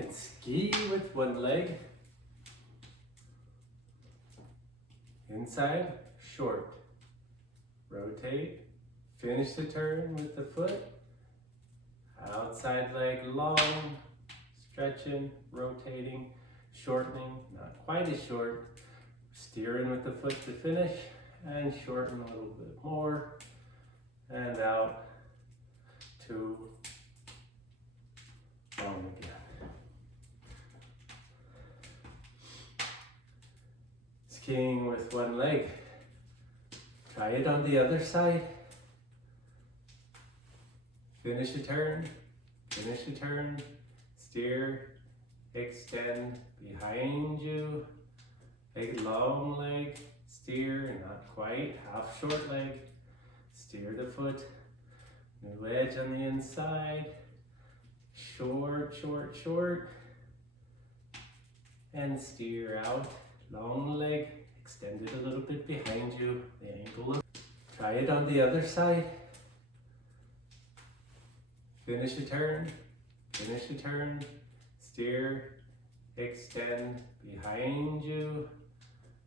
can ski with one leg. Inside, short. Rotate. Finish the turn with the foot. Outside leg long. Stretching, rotating, shortening. Not quite as short. Steering with the foot to finish. And shorten a little bit more. And out. 2. Long again. Skiing with one leg. Try it on the other side. Finish a turn. Finish a turn. Steer. Extend behind you. Big long leg. Steer. Not quite. Half short leg. Steer the foot. New edge on the inside. Short, short, short. And steer out. Long leg. Extend it a little bit behind you. The angle of. Try it on the other side. Finish a turn. Finish a turn. Steer. Extend behind you.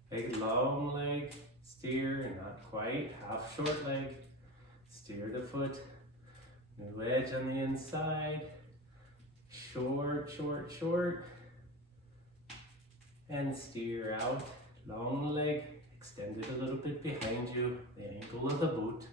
Big long leg. Steer. Not quite. Half short leg. Steer the foot. New edge on the inside. Short, short, short. And steer out. Long leg. Extend it a little bit behind you. The ankle of the boot.